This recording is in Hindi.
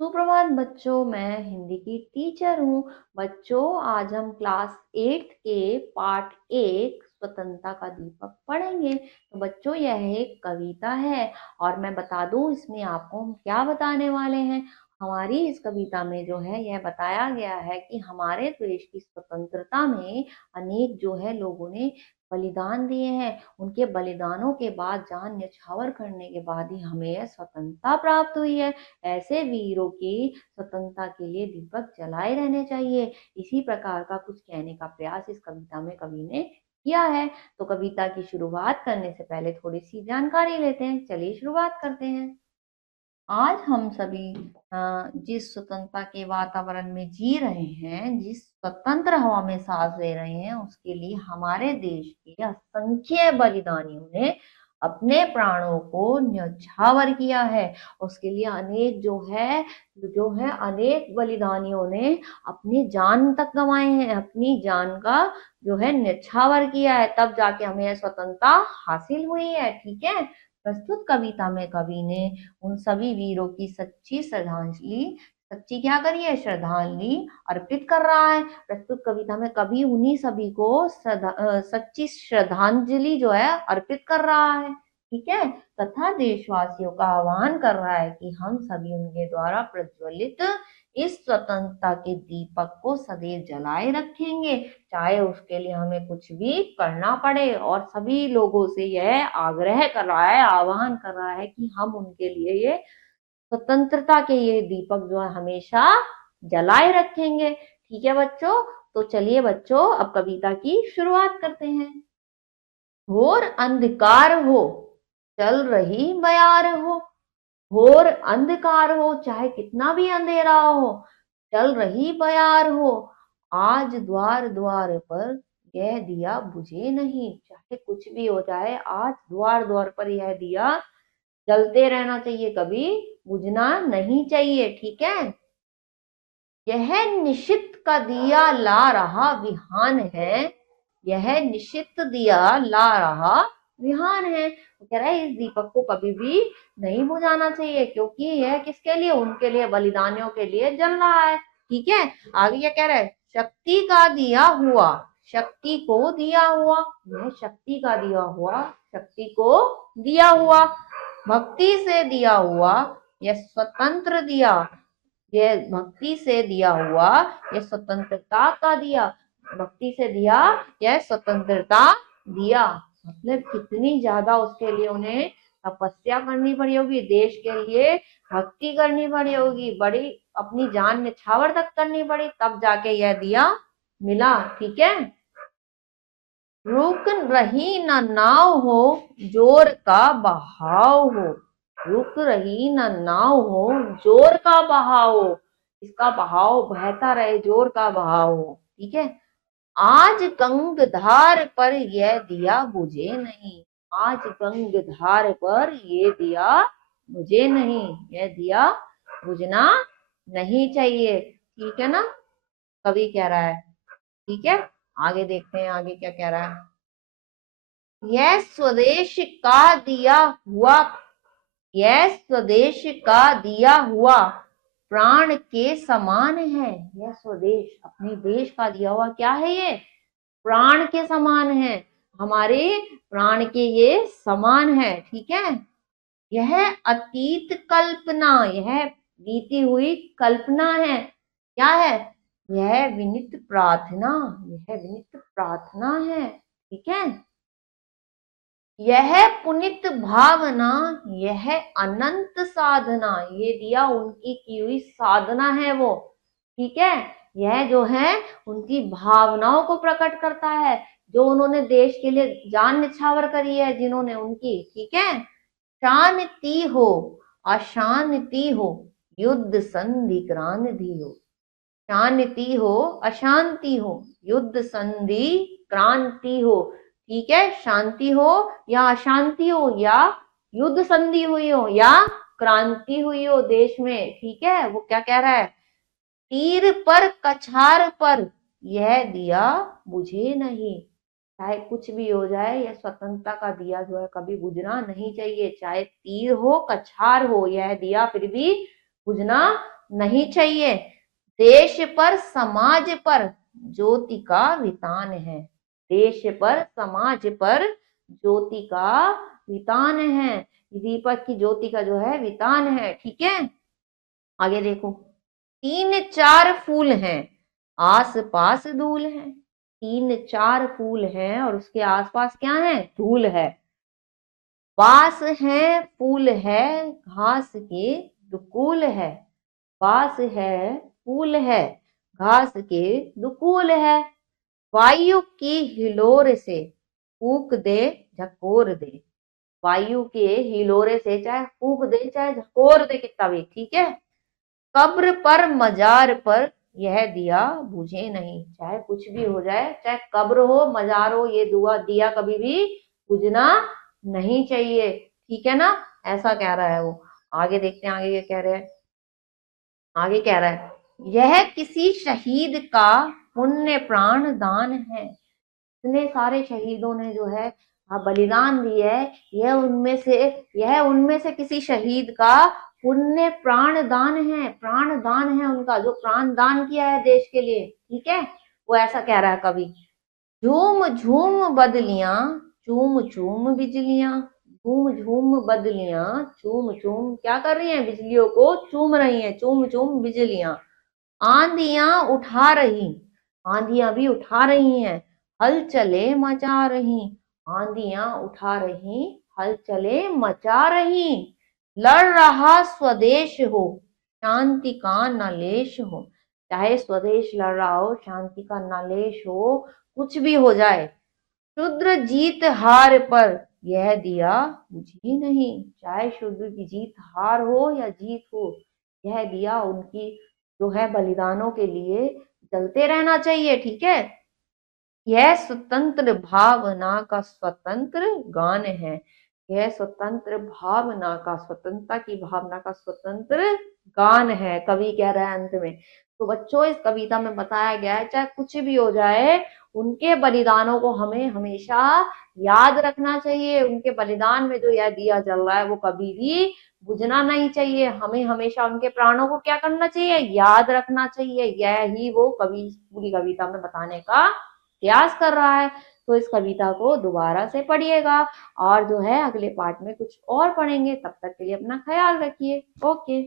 सुप्रभात बच्चों, मैं हिंदी की टीचर हूँ। बच्चों, आज हम क्लास 8 के पाठ 1 स्वतंत्रता का दीपक पढ़ेंगे। तो बच्चों, यह एक कविता है और मैं बता दूं इसमें आपको हम क्या बताने वाले हैं। हमारी इस कविता में जो है यह बताया गया है कि हमारे देश की स्वतंत्रता में अनेक जो है लोगों ने बलिदान दिए हैं। उनके बलिदानों के बाद जान न्यौछावर करने के बाद ही हमें यह स्वतंत्रता प्राप्त हुई है। ऐसे वीरों की स्वतंत्रता के लिए दीपक जलाए रहने चाहिए। इसी प्रकार का कुछ कहने का प्रयास इस कविता में कवि ने किया है। तो कविता की शुरुआत करने से पहले थोड़ी सी जानकारी लेते हैं। चलिए शुरुआत करते हैं। आज हम सभी जिस स्वतंत्रता के वातावरण में जी रहे हैं, जिस स्वतंत्र हवा में सांस ले रहे हैं, उसके लिए हमारे देश के असंख्य बलिदानियों ने अपने प्राणों को न्यौछावर किया है। उसके लिए अनेक जो है अनेक बलिदानियों ने अपनी जान तक गंवाए हैं, अपनी जान का जो है न्यौछावर किया है, तब जाके हमें स्वतंत्रता हासिल हुई है। ठीक है। प्रस्तुत कविता में कवि ने उन सभी वीरों की सच्ची क्या करिए, श्रद्धांजलि अर्पित कर रहा है। प्रस्तुत कविता में कवि उन्हीं सभी को सच्ची श्रद्धांजलि जो है अर्पित कर रहा है। ठीक है। तथा देशवासियों का आह्वान कर रहा है कि हम सभी उनके द्वारा प्रज्वलित इस स्वतंत्रता के दीपक को सदैव जलाए रखेंगे, चाहे उसके लिए हमें कुछ भी करना पड़े। और सभी लोगों से यह आग्रह कर रहा है, आह्वान कर रहा है कि हम उनके लिए ये स्वतंत्रता के ये दीपक जो है हमेशा जलाए रखेंगे। ठीक है बच्चों। तो चलिए बच्चों, अब कविता की शुरुआत करते हैं। घोर अंधकार हो, चल रही बयार हो। घोर अंधकार हो, चाहे कितना भी अंधेरा हो, चल रही बयार हो। आज द्वार द्वार पर यह दिया बुझे नहीं। चाहे कुछ भी हो जाए, आज द्वार द्वार पर यह दिया जलते रहना चाहिए, कभी बुझना नहीं चाहिए। ठीक है। यह निशित का दिया ला रहा विहान है। यह निशित दिया ला रहा विहान है। तो कह रहा है इस दीपक को कभी भी नहीं बुझाना चाहिए, क्योंकि यह किसके लिए, उनके लिए, बलिदानियों के लिए जल रहा है। ठीक है। आगे क्या कह रहा है, शक्ति का दिया हुआ, शक्ति को दिया हुआ। यह शक्ति का दिया हुआ, शक्ति को दिया हुआ, भक्ति से दिया हुआ, यह स्वतंत्र दिया, ये भक्ति से दिया हुआ, ये स्वतंत्रता का दिया, भक्ति से दिया, यह स्वतंत्रता दिया। मतलब कितनी ज्यादा उसके लिए उन्हें तपस्या करनी पड़ी होगी, देश के लिए भक्ति करनी पड़ी होगी, बड़ी अपनी जान न्यौछावर तक करनी पड़ी, तब जाके यह दिया मिला। ठीक है। रुक रही न नाव हो, जोर का बहाव हो। रुक रही न नाव हो, जोर का बहाव हो। इसका बहाव बहता रहे, जोर का बहाव हो। ठीक है। आज गंगधार पर यह दिया बुझे नहीं। आज गंगधार पर ये दिया बुझे नहीं, यह दिया बुझना नहीं चाहिए। ठीक है ना, कवि कह रहा है। ठीक है। आगे देखते हैं, आगे क्या कह रहा है। यह स्वदेश का दिया हुआ, यह स्वदेश का दिया हुआ प्राण के समान है। यह स्वदेश, अपने देश का दिया हुआ क्या है, ये प्राण के समान है, हमारे प्राण के ये समान है। ठीक है। यह अतीत कल्पना, यह बीती हुई कल्पना है। क्या है, यह विनित प्रार्थना, यह विनित प्रार्थना है। ठीक है। यह पुनित भावना, यह अनंत साधना, ये दिया उनकी की हुई साधना है वो। ठीक है। यह जो है उनकी भावनाओं को प्रकट करता है, जो उन्होंने देश के लिए जान निछावर करी है, जिन्होंने उनकी। ठीक है। शांति हो, अशांति हो, युद्ध संधि क्रांति हो। शांति हो, अशांति हो, युद्ध संधि क्रांति हो। ठीक है। शांति हो या अशांति हो, या युद्ध संधि हुई हो, या क्रांति हुई हो देश में। ठीक है। वो क्या कह रहा है, तीर पर कछार पर यह दिया बुझे नहीं। चाहे कुछ भी हो जाए, यह स्वतंत्रता का दिया जो है कभी बुझना नहीं चाहिए। चाहे तीर हो, कछार हो, यह दिया फिर भी बुझना नहीं चाहिए। देश पर समाज पर ज्योति का वितान है। देश पर समाज पर ज्योति का वितान है। दीपक की ज्योति का जो है वितान है। ठीक है, आगे देखो। तीन चार फूल हैं, आस पास धूल है। तीन चार फूल हैं और उसके आसपास क्या है? धूल है। बास है, फूल है, घास के दुकूल है। बास है, फूल है, घास के दुकूल है। वायु की हिलोर से फूक दे, झकोर दे। वायु के हिलोरे से चाहे फूक दे चाहे झकोर दे कितना भी, ठीक है। कब्र पर मजार पर यह दिया बुझे नहीं। चाहे कुछ भी हो जाए, चाहे कब्र हो मजार हो, ये दुआ दिया कभी भी बुझना नहीं चाहिए। ठीक है ना, ऐसा कह रहा है वो। आगे देखते हैं आगे क्या कह रहे हैं। आगे कह रहा है यह किसी शहीद का पुण्य प्राण दान है। इतने सारे शहीदों ने जो है बलिदान दिया है, यह उनमें से किसी शहीद का पुण्य प्राण दान है। प्राण दान है उनका, जो प्राण दान किया है देश के लिए। ठीक है, वो ऐसा कह रहा है कवि। झूम झूम बदलियां, चूम चूम बिजलियां। झूम झूम बदलियां, चूम चूम क्या कर रही हैं? बिजलियों को चूम रही हैं। चूम चूम बिजलियां। आंधियां उठा रही, आंधियां भी उठा रही हैं। हलचले मचा रही, आंधियां उठा रही, हलचले मचा रही। लड़ रहा स्वदेश हो, शांति का नलेश हो। चाहे स्वदेश लड़ रहा हो, शांति का नलेश हो, कुछ भी हो जाए। शुद्र जीत हार पर यह दिया बुझी नहीं। चाहे शुद्र की जीत हार हो या जीत हो, यह दिया उनकी जो है बलिदानों के लिए जलते रहना चाहिए। ठीक है, यह स्वतंत्र भावना का स्वतंत्र गान है। यह स्वतंत्र भावना का, स्वतंत्रता की भावना का स्वतंत्र गान है, कवि कह रहा है अंत में। तो बच्चों, इस कविता में बताया गया है चाहे कुछ भी हो जाए, उनके बलिदानों को हमें हमेशा याद रखना चाहिए। उनके बलिदान में जो यह दिया जल रहा है वो कभी भी बुझना नहीं चाहिए। हमें हमेशा उनके प्राणों को क्या करना चाहिए? याद रखना चाहिए। यह ही वो कवि पूरी कविता में बताने का प्रयास कर रहा है। तो इस कविता को दोबारा से पढ़िएगा और जो है अगले पार्ट में कुछ और पढ़ेंगे। तब तक के लिए अपना ख्याल रखिए। ओके।